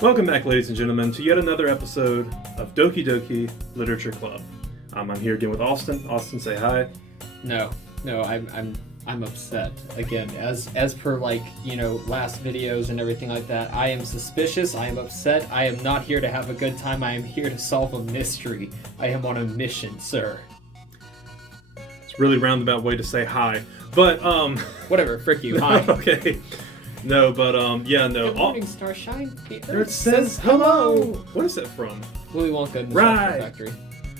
Welcome back, ladies and gentlemen, to yet another episode of Doki Literature Club. I'm here again with Austin. Austin, say hi. No, I'm upset again. As per last videos and everything like that. I am suspicious. I am upset. I am not here to have a good time. I am here to solve a mystery. I am on a mission, sir. It's a really roundabout way to say hi, but whatever. Frick you. Hi. Okay. No, but yeah, no. Good morning, Starshine. The Earth says hello. What is that from? Willy Wonka and the Right. Chocolate Factory.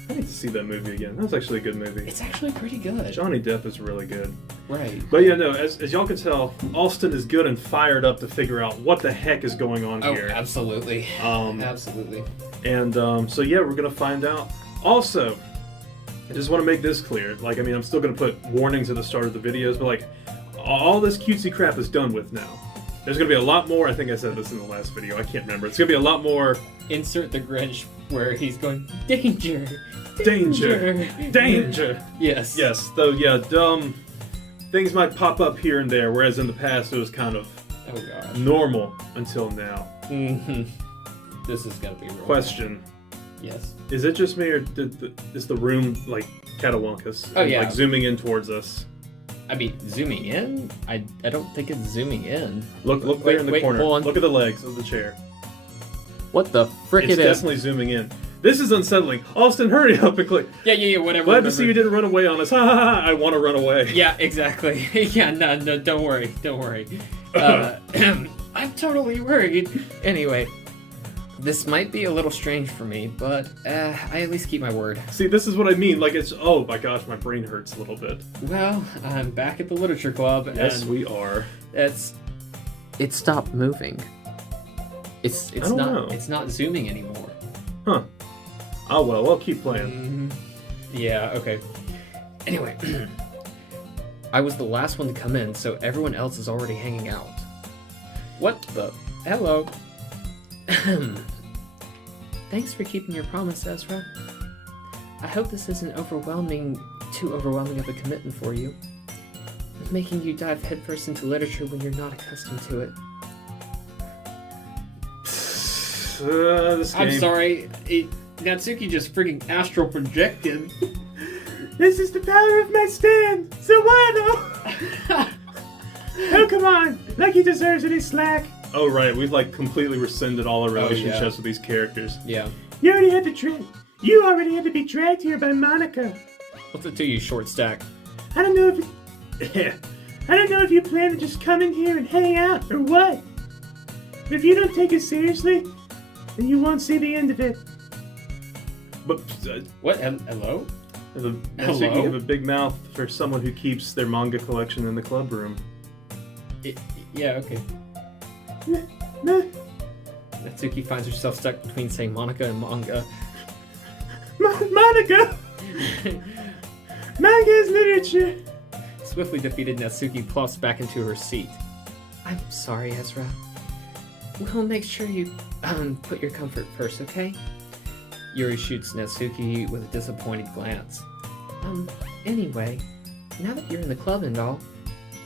I need to see that movie again. That was actually a good movie. It's actually pretty good. Johnny Depp is really good. Right. But yeah, no, as y'all can tell, Austin is good and fired up to figure out what the heck is going on here. Oh, absolutely. Absolutely. And so yeah, we're gonna find out. Also, I just want to make this clear. I'm still gonna put warnings at the start of the videos, but all this cutesy crap is done with now. There's gonna be a lot more. I think I said this in the last video. I can't remember. It's gonna be a lot more. Insert the Grinch where he's going, danger. Danger. Yes. Yes. Though, yeah, things might pop up here and there, whereas in the past it was kind of normal until now. Mm-hmm. This is gonna be real. Question. Yes. Is it just me, or is the room like catawonkus? Oh, yeah. Like zooming in towards us. I mean, zooming in? I don't think it's zooming in. Look there in the corner. Hold on. Look at the legs of the chair. What the frick It's it is? definitely zooming in. This is unsettling. Austin, hurry up and click. Yeah, whatever. Glad to see you didn't run away on us. Ha ha ha! I want to run away. Yeah, exactly. Yeah, no, don't worry. I'm totally worried. Anyway, this might be a little strange for me, but I at least keep my word. See, this is what I mean. Oh my gosh, my brain hurts a little bit. Well, I'm back at the literature club. Yes, and we are. It stopped moving. It's I don't not know. It's not zooming anymore. Huh. Oh well, I'll keep playing. Yeah, okay. Anyway, I was the last one to come in, so everyone else is already hanging out. What the? Hello. Thanks for keeping your promise, Ezra. I hope this isn't too overwhelming of a commitment for you. Making you dive headfirst into literature when you're not accustomed to it. This game. I'm sorry, Natsuki just freaking astral projected. This is the power of my stand, Sawano! Oh, come on! Like he deserves any slack. Oh, right, we've completely rescinded all our relationships with these characters. Yeah. You already had to be dragged here by Monica. What's it to you, short stack? I don't know if you plan to just come in here and hang out or what. But if you don't take it seriously, then you won't see the end of it. But What? Hello? Hello? You have a big mouth for someone who keeps their manga collection in the club room. Yeah, okay. Natsuki finds herself stuck between saying Monica and manga. Monica! Manga is literature! Swiftly defeated, Natsuki plops back into her seat. I'm sorry, Ezra. We'll make sure you put your comfort first, okay? Yuri shoots Natsuki with a disappointed glance. Anyway, now that you're in the club and all,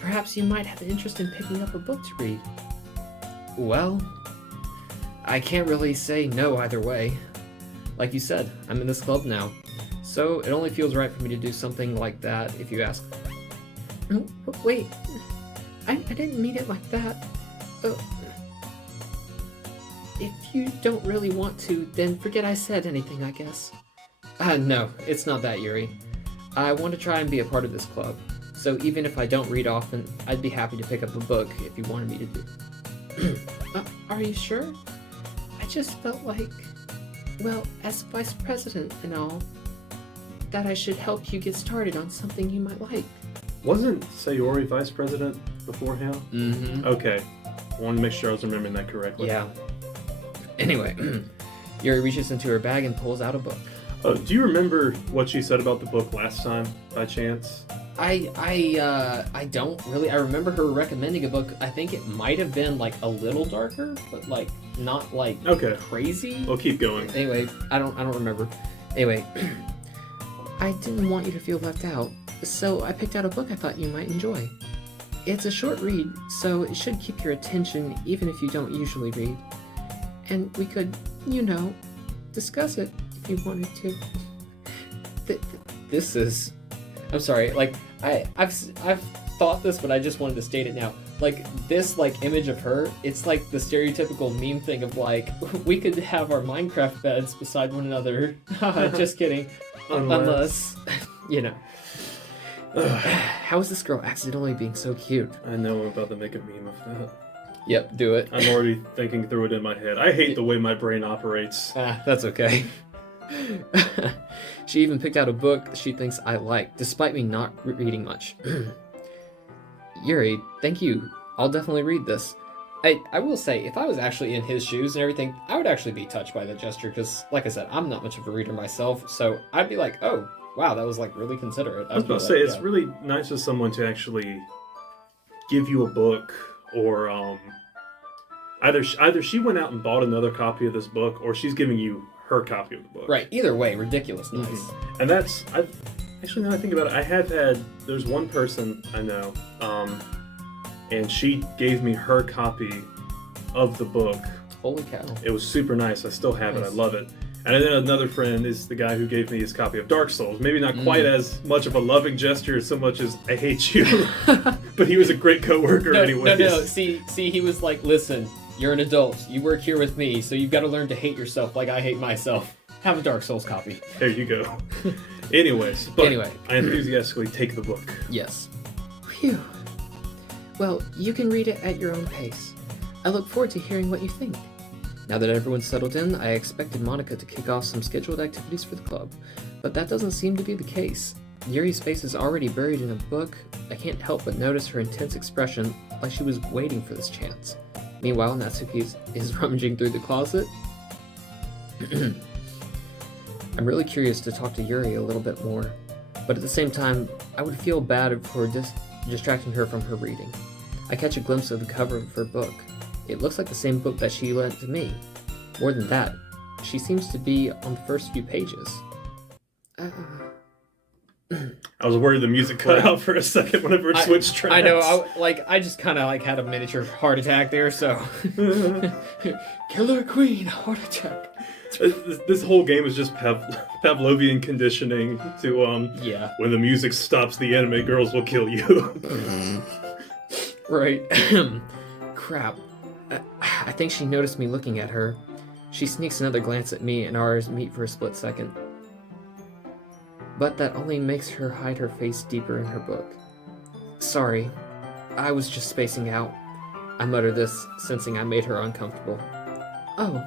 perhaps you might have an interest in picking up a book to read. Well, I can't really say no either way. Like you said, I'm in this club now, so it only feels right for me to do something like that if you ask. Oh, wait, I didn't mean it like that. If you don't really want to, then forget I said anything, I guess. No, it's not that, Yuri. I want to try and be a part of this club, so even if I don't read often, I'd be happy to pick up a book if you wanted me to do. Are you sure? I just felt like, well, as vice president and all, that I should help you get started on something you might like. Wasn't Sayori vice president beforehand? Mm-hmm. Okay. I wanted to make sure I was remembering that correctly. Yeah. Anyway, Yuri reaches into her bag and pulls out a book. Do you remember what she said about the book last time, by chance? I don't really. I remember her recommending a book. I think it might have been a little darker, but not okay. Crazy. We'll keep going. Anyway, I don't remember. Anyway, I didn't want you to feel left out, so I picked out a book I thought you might enjoy. It's a short read, so it should keep your attention even if you don't usually read. and we could, discuss it if you wanted to. This is... I'm sorry, like, I've thought this, but I just wanted to state it now. Like, this, like, image of her, it's like the stereotypical meme thing of, like, we could have our Minecraft beds beside one another. Just kidding. Unless How is this girl accidentally being so cute? I know I'm about to make a meme of that. Yep, do it. I'm already thinking through it in my head. I hate the way my brain operates. That's okay. She even picked out a book she thinks I like, despite me not reading much. Yuri, thank you. I'll definitely read this. I will say, if I was actually in his shoes and everything, I would actually be touched by that gesture, because, like I said, I'm not much of a reader myself, so I'd be like, oh, wow, that was, like, really considerate. I was about to say, it's really nice of someone to actually give you a book, or either she went out and bought another copy of this book, or she's giving you her copy of the book. Right, either way, ridiculous nice. Mm-hmm. And that's, actually, now that I think about it, there's one person I know, and she gave me her copy of the book. Holy cow. It was super nice. I still have it. I love it. And then another friend is the guy who gave me his copy of Dark Souls. Maybe not quite as much of a loving gesture so much as I hate you. But he was a great coworker anyways. No. See, he was like, listen, you're an adult. You work here with me, so you've got to learn to hate yourself like I hate myself. Have a Dark Souls copy. There you go. Anyways, I enthusiastically take the book. Yes. Phew. Well, you can read it at your own pace. I look forward to hearing what you think. Now that everyone's settled in, I expected Monica to kick off some scheduled activities for the club, but that doesn't seem to be the case. Yuri's face is already buried in a book. I can't help but notice her intense expression, like she was waiting for this chance. Meanwhile, Natsuki is rummaging through the closet. I'm really curious to talk to Yuri a little bit more, but at the same time, I would feel bad for distracting her from her reading. I catch a glimpse of the cover of her book. It looks like the same book that she lent to me. More than that, she seems to be on the first few pages. I was worried the music cut out for a second whenever it switched tracks. I know, I just kind of had a miniature heart attack there, so... Killer Queen, heart attack. This whole game is just Pavlovian conditioning to, when the music stops, the anime girls will kill you. Right. Crap. I think she noticed me looking at her. She sneaks another glance at me and ours meet for a split second. But that only makes her hide her face deeper in her book. Sorry, I was just spacing out. I mutter this, sensing I made her uncomfortable. Oh,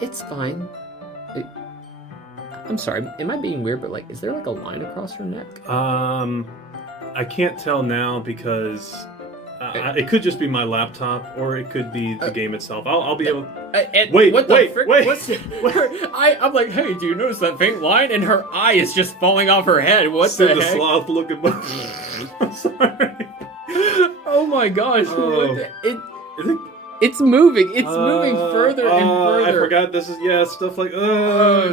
it's fine. I'm sorry, am I being weird, but is there a line across her neck? I can't tell now because it could just be my laptop, or it could be the game itself. I'll be able. Wait. I'm like, hey, do you notice that faint line? And her eye is just falling off her head. What Send the heck? sloth looking. I'm sorry. Oh my gosh! Is it? It's moving. It's moving further and further. I forgot this is stuff like.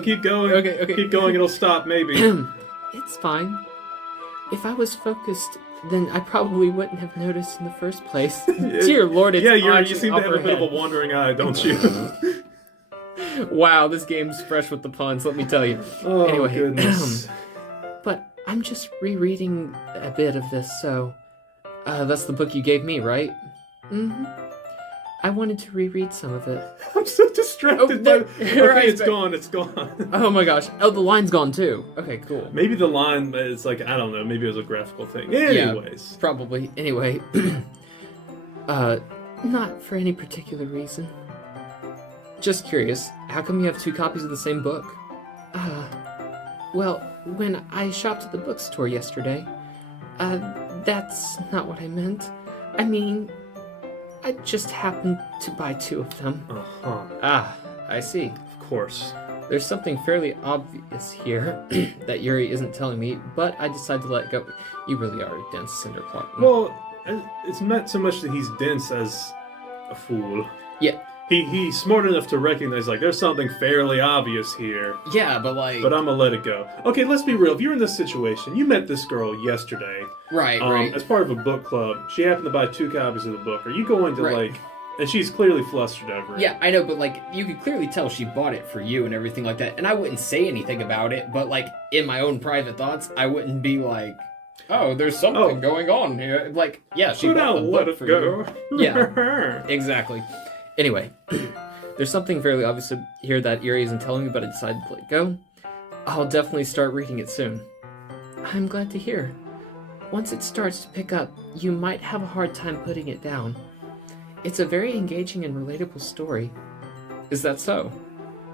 Keep going. Okay. Keep going. It'll stop maybe. It's fine. If I was focused, then I probably wouldn't have noticed in the first place. Dear Lord, it's you seem to have a bit of a wandering eye, don't you? Wow, this game's fresh with the puns, let me tell you. Oh, anyway, goodness. But I'm just rereading a bit of this, so... that's the book you gave me, right? Mm-hmm. I wanted to reread some of it. I'm so distracted. Okay, it's gone. Oh my gosh. Oh, the line's gone too. Okay, cool. Maybe the line is I don't know, maybe it was a graphical thing. Anyways. Yeah, probably. Anyway. Not for any particular reason. Just curious, how come you have two copies of the same book? Well, when I shopped at the bookstore yesterday, that's not what I meant. I mean, I just happened to buy two of them. Uh-huh. I see. Of course. There's something fairly obvious here that Yuri isn't telling me, but I decided to let go. You really are a dense cinderclock. Well, it's not so much that he's dense as a fool. Yeah. He's smart enough to recognize, there's something fairly obvious here. Yeah, but But I'm gonna let it go. Okay, let's be real. If you're in this situation, you met this girl yesterday. Right. As part of a book club. She happened to buy two copies of the book. Are you going to, And she's clearly flustered over it. Yeah, I know, but like you could clearly tell she bought it for you and everything like that. And I wouldn't say anything about it, but like in my own private thoughts, I wouldn't be like, "Oh, there's something going on here." Like, yeah, she bought the book for you. Yeah, exactly. Anyway, there's something fairly obvious here that Eerie isn't telling me, but I decided to let it go. I'll definitely start reading it soon. I'm glad to hear. Once it starts to pick up, you might have a hard time putting it down. It's a very engaging and relatable story. Is that so?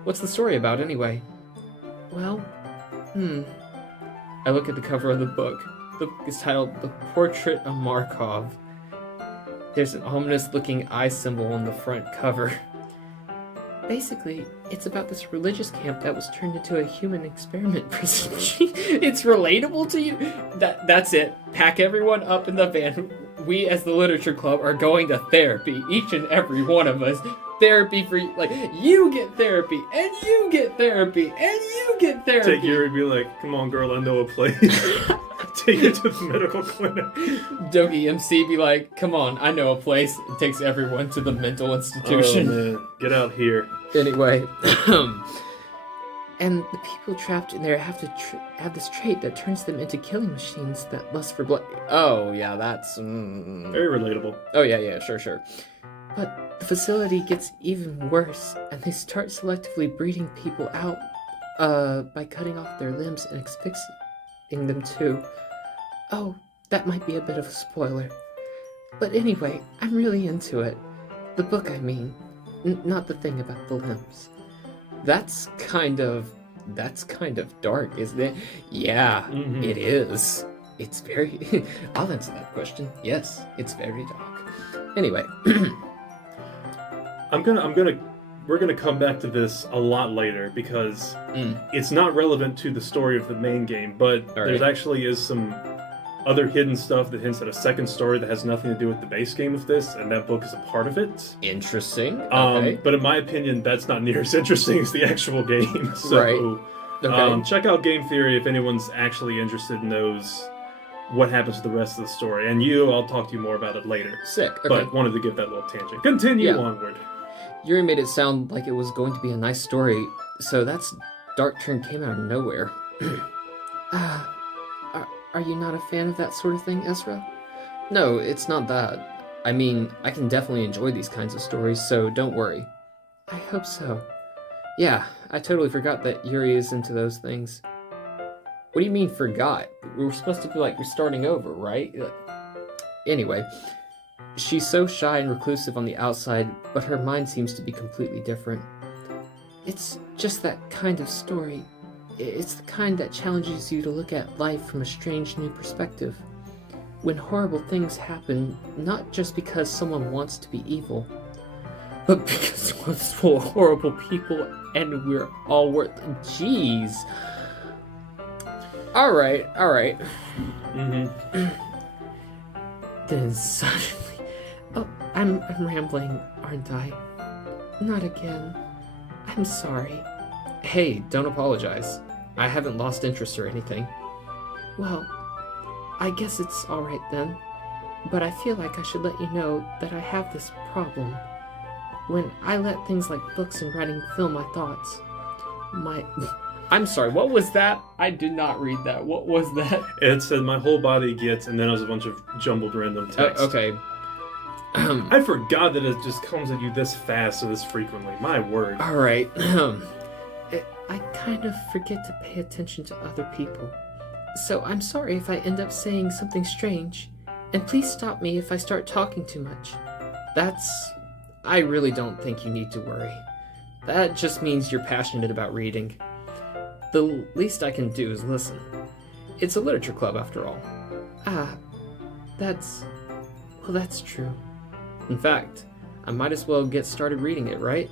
What's the story about, anyway? Well, I look at the cover of the book. The book is titled The Portrait of Markov. There's an ominous-looking eye symbol on the front cover. Basically, it's about this religious camp that was turned into a human experiment prison. It's relatable to you? That's it. Pack everyone up in the van. We, as the Literature Club, are going to therapy. Each and every one of us. Therapy for you. Like, you get therapy, and you get therapy, and you get therapy. Take her and be like, come on, girl, I know a place. Take her to the medical clinic. Doki MC be like, come on, I know a place. It takes everyone to the mental institution. Oh, man. Get out here. Anyway, and the people trapped in there have to have this trait that turns them into killing machines that lust for blood. Oh, yeah, that's... Very relatable. Oh, yeah, sure. But the facility gets even worse, and they start selectively breeding people out by cutting off their limbs and asphyxiating them too. Oh, that might be a bit of a spoiler. But anyway, I'm really into it. The book, I mean. Not the thing about the limbs. That's kind of dark, isn't it? Yeah, It is. It's very... I'll answer that question. Yes, it's very dark. Anyway. We're gonna come back to this a lot later because it's not relevant to the story of the main game, but there's actually is some other hidden stuff that hints at a second story that has nothing to do with the base game of this, and that book is a part of it. Interesting. Okay. But in my opinion, that's not near as interesting as the actual game. So, right. Okay. Check out Game Theory if anyone's actually interested and knows what happens to the rest of the story. And I'll talk to you more about it later. Sick. Okay. But wanted to give that little tangent. Continue onward. Yuri made it sound like it was going to be a nice story, so that's dark turn came out of nowhere. Are you not a fan of that sort of thing, Ezra? No, it's not that. I mean, I can definitely enjoy these kinds of stories, so don't worry. I hope so. Yeah, I totally forgot that Yuri is into those things. What do you mean, forgot? We were supposed to be like, we're starting over, right? Anyway, she's so shy and reclusive on the outside, but her mind seems to be completely different. It's just that kind of story. It's the kind that challenges you to look at life from a strange new perspective. When horrible things happen, not just because someone wants to be evil, but because we're full of horrible people and we're all worth... Jeez. Alright. Then suddenly... Oh, I'm rambling, aren't I? Not again. I'm sorry. Hey, don't apologize. I haven't lost interest or anything. Well, I guess it's alright then. But I feel like I should let you know that I have this problem. When I let things like books and writing fill my thoughts, I'm sorry, what was that? I did not read that. What was that? It said my whole body gets, and then it was a bunch of jumbled random text. Okay. I forgot that it just comes at you this fast or this frequently. My word. Alright. I kind of forget to pay attention to other people. So I'm sorry if I end up saying something strange. And please stop me if I start talking too much. I really don't think you need to worry. That just means you're passionate about reading. The least I can do is listen. It's a literature club after all. That's true. In fact, I might as well get started reading it, right?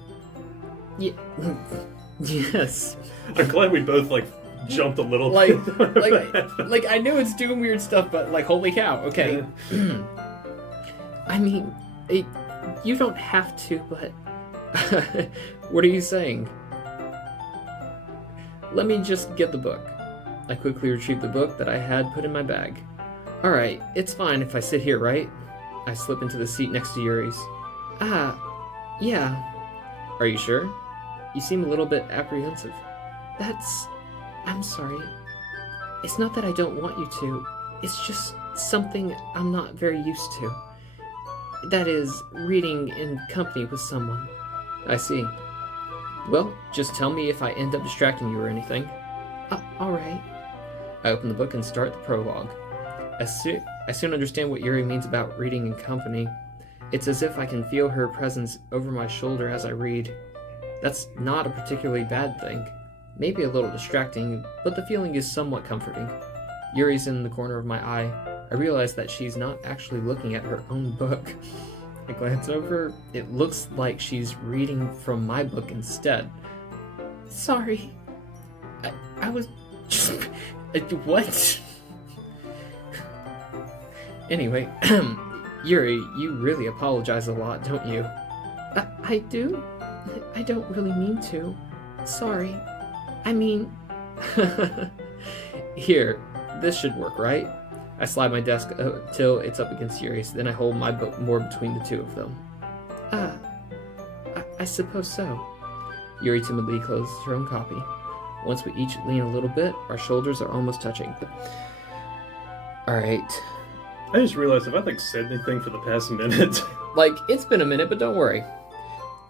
Yeah. Yes. I'm glad we both jumped a little. Like I know it's doing weird stuff, but holy cow. Okay. Yeah. I mean, you don't have to, but what are you saying? Let me just get the book. I quickly retrieved the book that I had put in my bag. Alright, it's fine if I sit here, right? I slip into the seat next to Yuri's. Yeah. Are you sure? You seem a little bit apprehensive. I'm sorry. It's not that I don't want you to. It's just something I'm not very used to. That is, reading in company with someone. I see. Well, just tell me if I end up distracting you or anything. Alright. I open the book and start the prologue. I soon understand what Yuri means about reading in company. It's as if I can feel her presence over my shoulder as I read. That's not a particularly bad thing. Maybe a little distracting, but the feeling is somewhat comforting. Yuri's in the corner of my eye. I realize that she's not actually looking at her own book. I glance over. It looks like she's reading from my book instead. Sorry. I was just... What? Anyway, Yuri, you really apologize a lot, don't you? I do? I don't really mean to. Sorry. I mean... Here, this should work, right? I slide my desk till it's up against Yuri's, then I hold my book more between the two of them. I suppose so. Yuri timidly closes her own copy. Once we each lean a little bit, our shoulders are almost touching. Alright. I just realized if I said anything for the past minute. It's been a minute, but don't worry.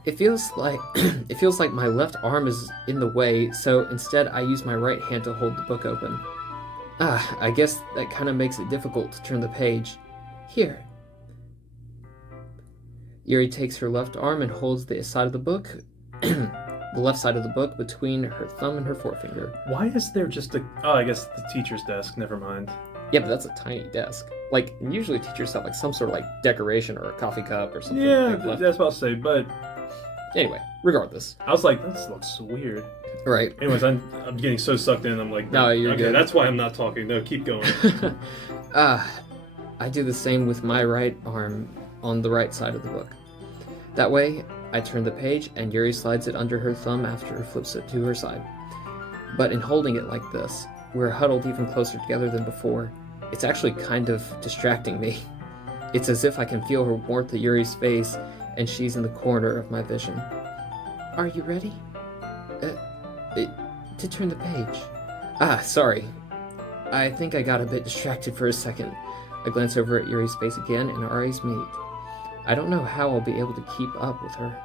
It feels like my left arm is in the way, so instead I use my right hand to hold the book open. I guess that kind of makes it difficult to turn the page. Here. Yuri takes her left arm and holds the side of the book, the left side of the book between her thumb and her forefinger. Why is there just I guess the teacher's desk, never mind. Yeah, but that's a tiny desk. Usually teachers have some sort of decoration or a coffee cup or something. Yeah, that's what I'll say, but... Anyway, regardless. I was like, this looks weird. Right. Anyways, I'm getting so sucked in, I'm like... No, you're okay, good. That's why I'm not talking. No, keep going. I do the same with my right arm on the right side of the book. That way, I turn the page and Yuri slides it under her thumb after flips it to her side. But in holding it like this, we're huddled even closer together than before. It's actually kind of distracting me. It's as if I can feel her warmth of Yuri's face, and she's in the corner of my vision. Are you ready? To turn the page. Sorry. I think I got a bit distracted for a second. I glance over at Yuri's face again, and our eyes meet. I don't know how I'll be able to keep up with her.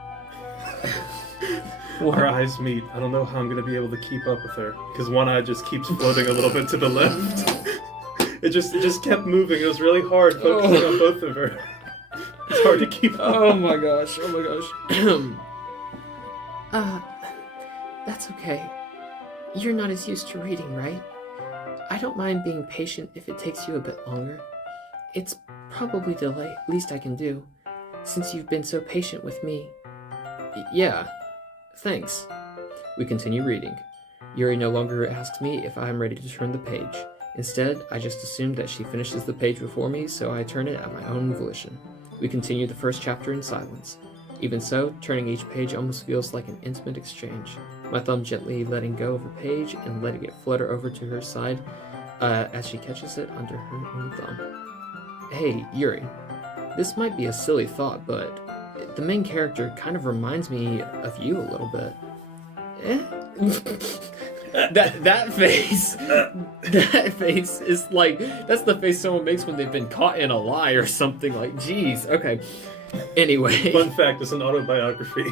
Our eyes meet. I don't know how I'm going to be able to keep up with her, because one eye just keeps floating a little bit to the left. It just kept moving. It was really hard focusing on both of her. It's hard to keep up. Oh my gosh. That's okay. You're not as used to reading, right? I don't mind being patient if it takes you a bit longer. It's probably the least I can do, since you've been so patient with me. Yeah, thanks. We continue reading. Yuri no longer asks me if I'm ready to turn the page. Instead, I just assume that she finishes the page before me, so I turn it at my own volition. We continue the first chapter in silence. Even so, turning each page almost feels like an intimate exchange. My thumb gently letting go of a page and letting it flutter over to her side as she catches it under her own thumb. Hey, Yuri. This might be a silly thought, but the main character kind of reminds me of you a little bit. That face is that's the face someone makes when they've been caught in a lie or something. Geez, okay. Anyway. Fun fact, it's an autobiography.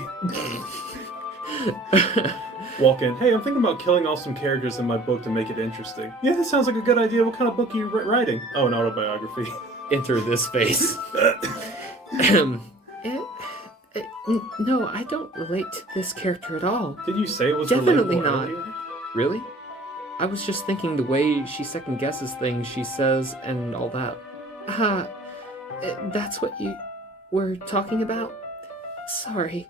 Walk in, hey, I'm thinking about killing off some characters in my book to make it interesting. Yeah, that sounds like a good idea. What kind of book are you writing? Oh, an autobiography. Enter this face. No, I don't relate to this character at all. Did you say it was definitely relatable not? Earlier? Really? I was just thinking the way she second guesses things she says and all that. That's what you were talking about? Sorry.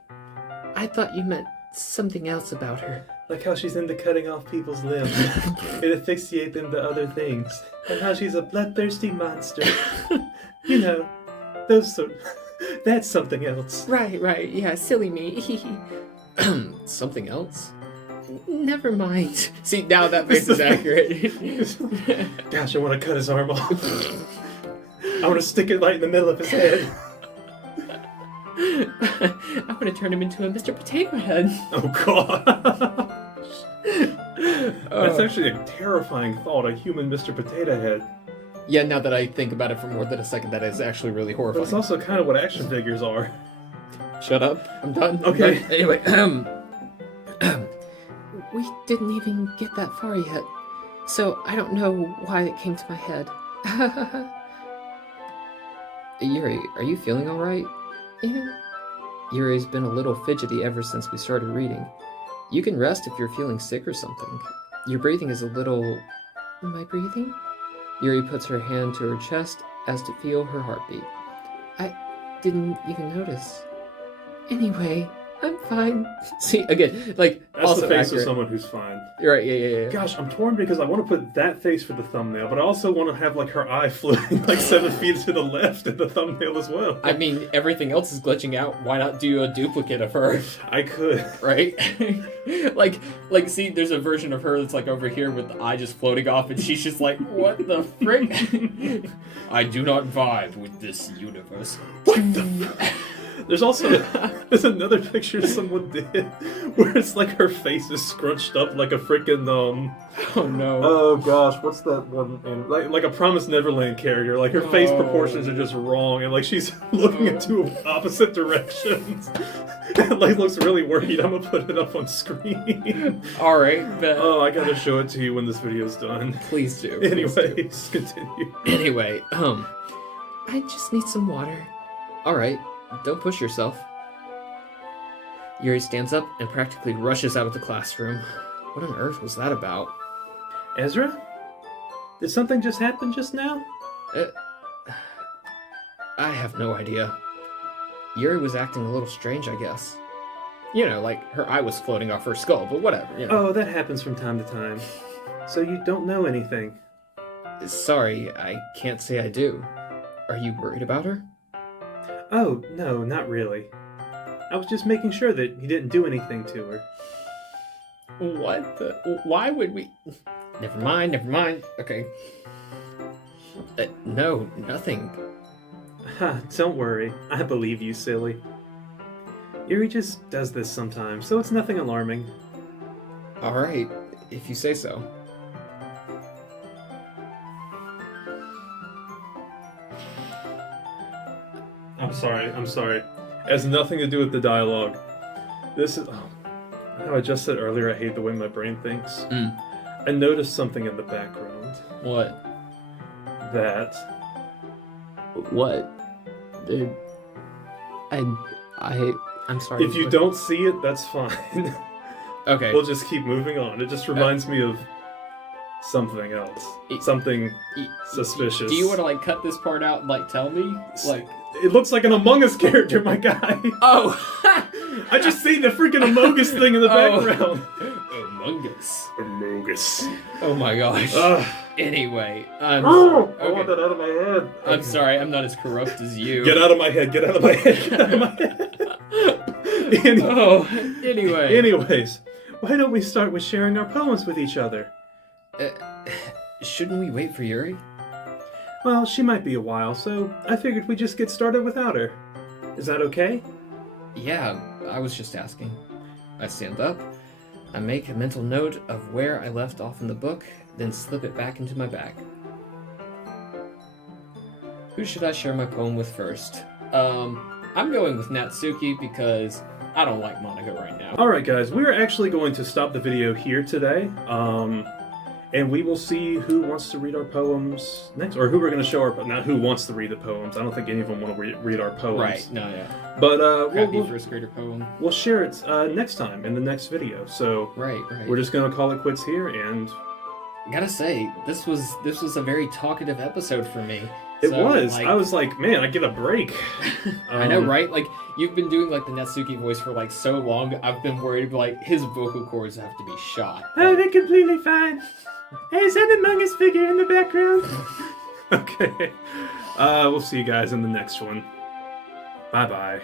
I thought you meant something else about her. Like how she's into cutting off people's limbs and asphyxiate them to other things. And how she's a bloodthirsty monster. You know, that's something else. Right, yeah, silly me. Something else? Never mind. See, now that face is accurate. Gosh, I want to cut his arm off. I want to stick it right in the middle of his head. I want to turn him into a Mr. Potato Head. Oh god. That's actually a terrifying thought, a human Mr. Potato Head. Yeah, now that I think about it for more than a second, that is actually really But horrifying. it's also kind of what action figures are. Shut up. I'm done. Okay. Anyway, we didn't even get that far yet, so I don't know why it came to my head. Yuri, are you feeling alright? Yeah. Yuri's been a little fidgety ever since we started reading. You can rest if you're feeling sick or something. Your breathing is a little... Am I breathing? Yuri puts her hand to her chest as to feel her heartbeat. I didn't even notice. Anyway, I'm fine. See, again, like, That's also the face accurate. of someone who's fine. You're right, yeah. Gosh, I'm torn because I want to put that face for the thumbnail, but I also want to have like her eye floating like 7 feet to the left in the thumbnail as well. I mean, everything else is glitching out. Why not do a duplicate of her? I could. Right? like, see, there's a version of her that's like over here with the eye just floating off, and she's just like, what the frick? I do not vibe with this universe. What the There's another picture someone did where it's like her face is scrunched up like a freaking Oh no. Oh gosh, what's that one? And like a Promised Neverland character. Like her face proportions are just wrong, and like she's looking in two opposite directions. And like looks really worried. I'm gonna put it up on screen. All right, but Oh, I gotta show it to you when this video's done. please do. Anyways, continue. Anyway, I just need some water. All right, don't push yourself. Yuri stands up and practically rushes out of the classroom. What on earth was that about? Ezra? Did something just happen just now? I have no idea. Yuri was acting a little strange, I guess. You know, like her eye was floating off her skull, but whatever. You know. Oh, that happens from time to time. So you don't know anything? Sorry, I can't say I do. Are you worried about her? Oh, no, not really. I was just making sure that you didn't do anything to her. What the? Why would we? Never mind. Okay. No, nothing. Don't worry. I believe you, silly. Yuri just does this sometimes, so it's nothing alarming. Alright, if you say so. I'm sorry. It has nothing to do with the dialogue. This is... Oh, I just said earlier I hate the way my brain thinks. I noticed something in the background. What? That... What? Dude, I'm sorry. If you don't see it, that's fine. Okay. We'll just keep moving on. It just reminds me of something else. Something suspicious. Do you want to like cut this part out and like tell me? Like, it looks like an Among Us character, my guy. oh, I just see the freaking Among Us thing in the background. Among Us. Among Us. Oh my gosh. Anyway, I want that out of my head. I'm sorry, I'm not as corrupt as you. Get out of my head. Get out of my head. Get out of my head. Anyways, why don't we start with sharing our poems with each other? Shouldn't we wait for Yuri? Well, she might be a while, so I figured we'd just get started without her. Is that okay? Yeah, I was just asking. I stand up, I make a mental note of where I left off in the book, then slip it back into my bag. Who should I share my poem with first? I'm going with Natsuki because I don't like Monica right now. Alright guys, we're actually going to stop the video here today. And we will see who wants to read our poems next, or who we're going to show our... Not who wants to read the poems. I don't think any of them want to read our poems. Right, no, yeah. But Crappy first grader poem. We'll share it next time in the next video. So Right. we're just going to call it quits here, and... Gotta say, this was a very talkative episode for me. It So, was. like- I was like, man, I get a break. I know, right? Like, you've been doing, like, the Natsuki voice for, like, so long, I've been worried, like, his vocal cords have to be shot. Oh, they're completely fine. Hey, is that Among Us figure in the background? Okay. We'll see you guys in the next one. Bye-bye.